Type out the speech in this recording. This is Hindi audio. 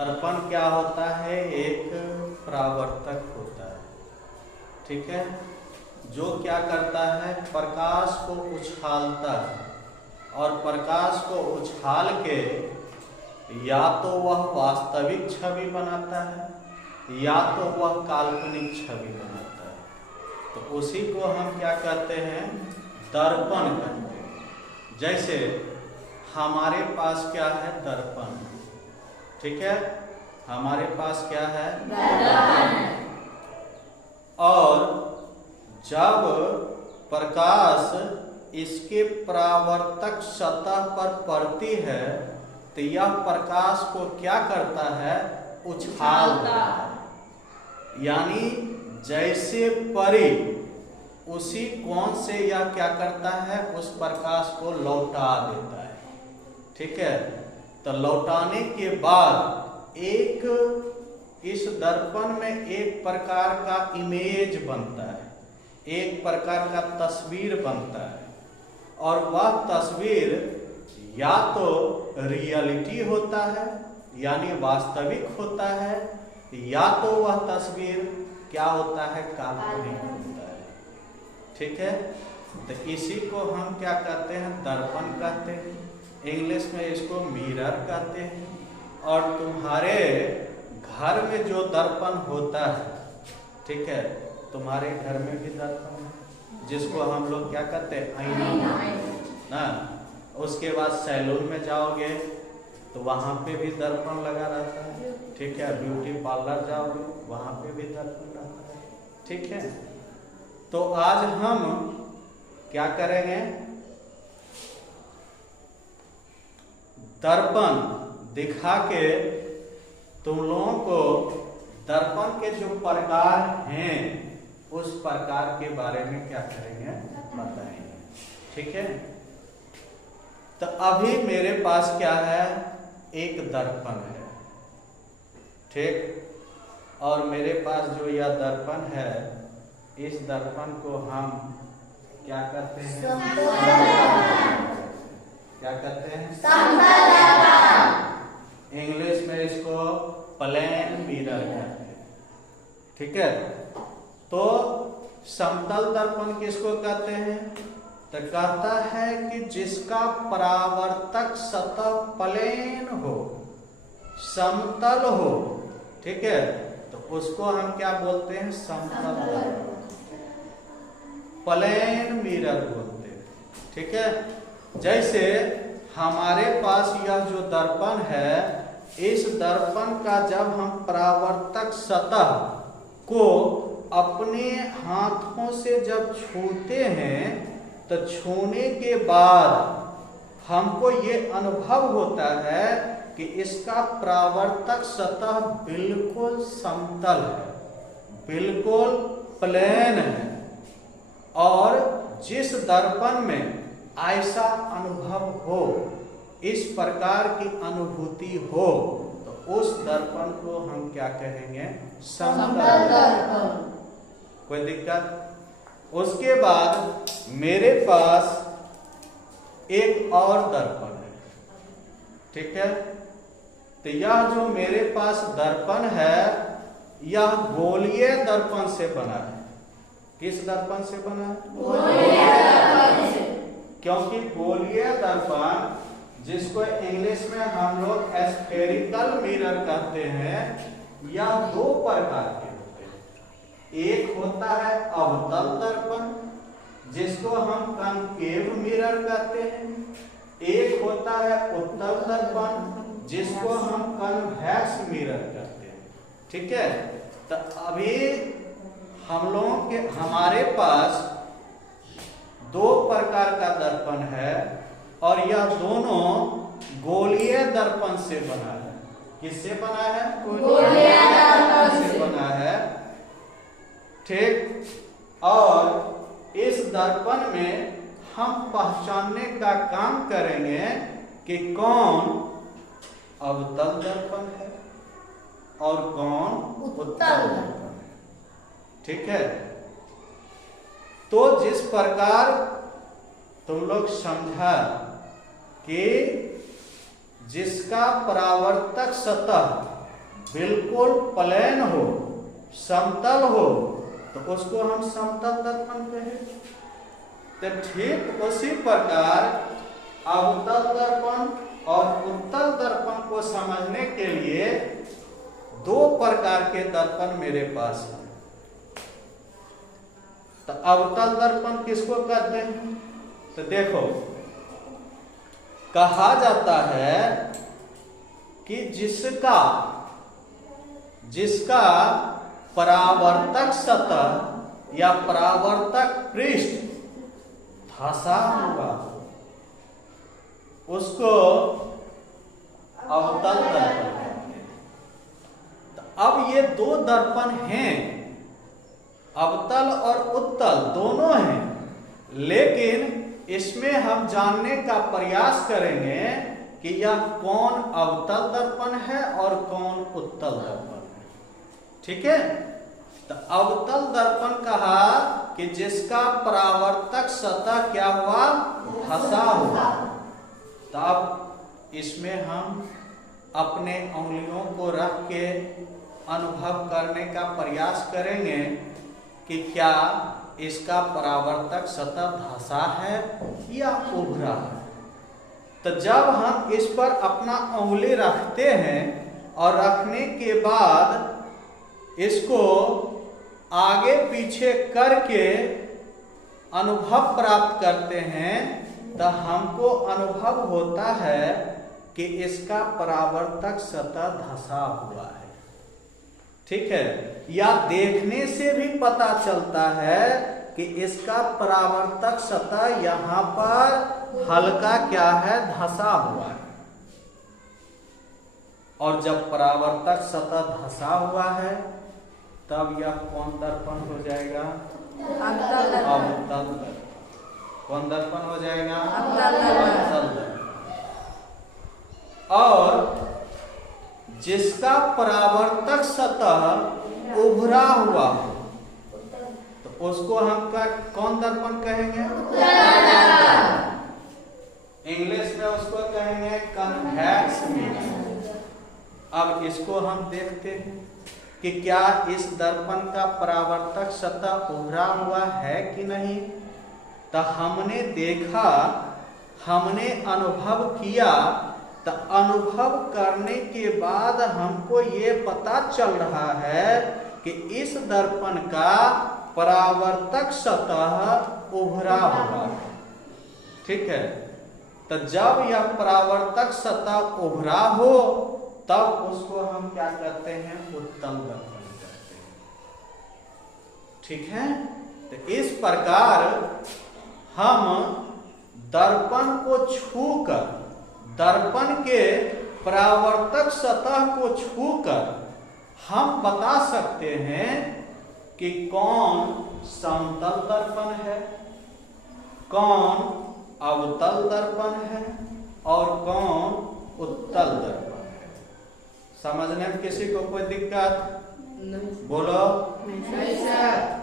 दर्पण क्या होता है? एक परावर्तक होता है, ठीक है, जो क्या करता है, प्रकाश को उछालता है और प्रकाश को उछाल के या तो वह वास्तविक छवि बनाता है या तो वह काल्पनिक छवि बनाता है। तो उसी को हम क्या कहते हैं? दर्पण कहते हैं। जैसे हमारे पास क्या है? दर्पण, ठीक है, हमारे पास क्या है? दर्पण। और जब प्रकाश इसके परावर्तक सतह पर पड़ती है तो यह प्रकाश को क्या करता है? उछालता है। यानी जैसे परी उसी कोण से यह क्या करता है? उस प्रकाश को लौटा देता है, ठीक है। तो लौटाने के बाद एक इस दर्पण में एक प्रकार का इमेज बनता है, एक प्रकार का तस्वीर बनता है, और वह तस्वीर या तो रियलिटी होता है यानी वास्तविक होता है, या तो वह तस्वीर क्या होता है? काल्पनिक होता है, ठीक है। तो इसी को हम क्या कहते हैं? दर्पण कहते हैं। इंग्लिश में इसको मिरर कहते हैं। और तुम्हारे घर में जो दर्पण होता है, ठीक है, तुम्हारे घर में भी दर्पण है जिसको हम लोग क्या कहते हैं? आईना ना। उसके बाद सैलून में जाओगे तो वहां पे भी दर्पण लगा रहता है, ठीक है। ब्यूटी पार्लर जाओगे वहां पे भी दर्पण रहता है, ठीक है। तो आज हम क्या करेंगे? दर्पण दिखा के तुम लोगों को दर्पण के जो प्रकार हैं उस प्रकार के बारे में क्या करेंगे? बताएंगे, ठीक है। तो अभी मेरे पास क्या है? एक दर्पण है, ठीक। और मेरे पास जो यह दर्पण है, इस दर्पण को हम क्या कहते हैं? क्या कहते हैं? इंग्लिश में इसको प्लेन मिरर कहते हैं, ठीक है। तो समतल दर्पण किसको कहते हैं? तो कहता है कि जिसका परावर्तक सतह प्लेन हो, समतल हो, ठीक है, तो उसको हम क्या बोलते हैं? समतल दर्पण, प्लेन मिरर बोलते हैं, ठीक है। जैसे हमारे पास यह जो दर्पण है, इस दर्पण का जब हम परावर्तक सतह को अपने हाथों से जब छूते हैं तो छूने के बाद हमको ये अनुभव होता है कि इसका परावर्तक सतह बिल्कुल समतल है, बिल्कुल प्लेन है। और जिस दर्पण में ऐसा अनुभव हो, इस प्रकार की अनुभूति हो, तो उस दर्पण को हम क्या कहेंगे? समतल दर्पण। कोई दिक्कत? उसके बाद मेरे पास एक और दर्पण है, ठीक है। तो यह जो मेरे पास दर्पण है, यह गोलीय दर्पण से बना है। किस दर्पण से बना है? गोलीय दर्पण से। क्योंकि गोलीय दर्पण, जिसको इंग्लिश में हम लोग स्फेरिकल मिरर कहते हैं, यह दो प्रकार के होते हैं। एक होता है अवतल दर्पण, जिसको हम कनकेव मिरर कहते हैं। एक होता है उत्तल दर्पण, जिसको हम कन्वेक्स मिरर कहते हैं, ठीक है। तो अभी हम लोगों के हमारे पास दो प्रकार का दर्पण है और यह दोनों गोलीय दर्पण से बना है। किससे बना है? गोलीय दर्पण से बना है, ठीक। और इस दर्पण में हम पहचानने का काम करेंगे कि कौन अवतल दर्पण है और कौन उत्तल दर्पण है, ठीक है। तो जिस प्रकार तुम लोग समझा कि जिसका परावर्तक सतह बिल्कुल प्लेन हो, समतल हो, तो उसको हम समतल दर्पण कहें। तो ठीक उसी प्रकार अवतल दर्पण और उत्तल दर्पण को समझने के लिए दो प्रकार के दर्पण मेरे पास है। तो अवतल दर्पण किसको कहते हैं? तो देखो, कहा जाता है कि जिसका परावर्तक सतह या परावर्तक पृष्ठ धंसा हुआ उसको अवतल दर्पण कहते हैं। तो अब ये दो दर्पण हैं, अवतल और उत्तल दोनों हैं, लेकिन इसमें हम जानने का प्रयास करेंगे कि यह कौन अवतल दर्पण है और कौन उत्तल दर्पण है। ठीक है? तो अवतल दर्पण कहा कि जिसका परावर्तक सतह क्या हुआ? धंसा हुआ। तो अब इसमें हम अपने उंगलियों को रख के अनुभव करने का प्रयास करेंगे कि क्या इसका परावर्तक सतह धंसा है या उभरा है। तो जब हम इस पर अपना उंगली रखते हैं और रखने के बाद इसको आगे पीछे करके अनुभव प्राप्त करते हैं, तो हमको अनुभव होता है कि इसका परावर्तक सतह धंसा हुआ है। ठीक है? या देखने से भी पता चलता है कि इसका परावर्तक सतह यहां पर हल्का क्या है? धंसा हुआ है। और जब परावर्तक सतह धंसा हुआ है तब यह कौन दर्पण हो जाएगा? अवतल दर्पण। कौन दर्पण हो जाएगा? अवतल दर्पण। और जिसका परावर्तक सतह उभरा हुआ हो तो उसको हम कौन दर्पण कहेंगे? इंग्लिश में उसको कहेंगे कन्वेक्स मिरर। अब इसको हम देखते हैं कि क्या इस दर्पण का परावर्तक सतह उभरा हुआ है कि नहीं। तो हमने देखा, हमने अनुभव किया, तो अनुभव करने के बाद हमको ये पता चल रहा है कि इस दर्पण का परावर्तक सतह उभरा हुआ है। ठीक है? तो जब यह परावर्तक सतह उभरा हो तब उसको हम क्या कहते हैं? उत्तल दर्पण कहते हैं। ठीक है? तो इस प्रकार हम दर्पण को छूकर, दर्पण के परावर्तक सतह को छूकर हम बता सकते हैं कि कौन समतल दर्पण है, कौन अवतल दर्पण है और कौन उत्तल दर्पण है। समझने में किसी को कोई दिक्कत? नहीं। बोलो। नहीं सर।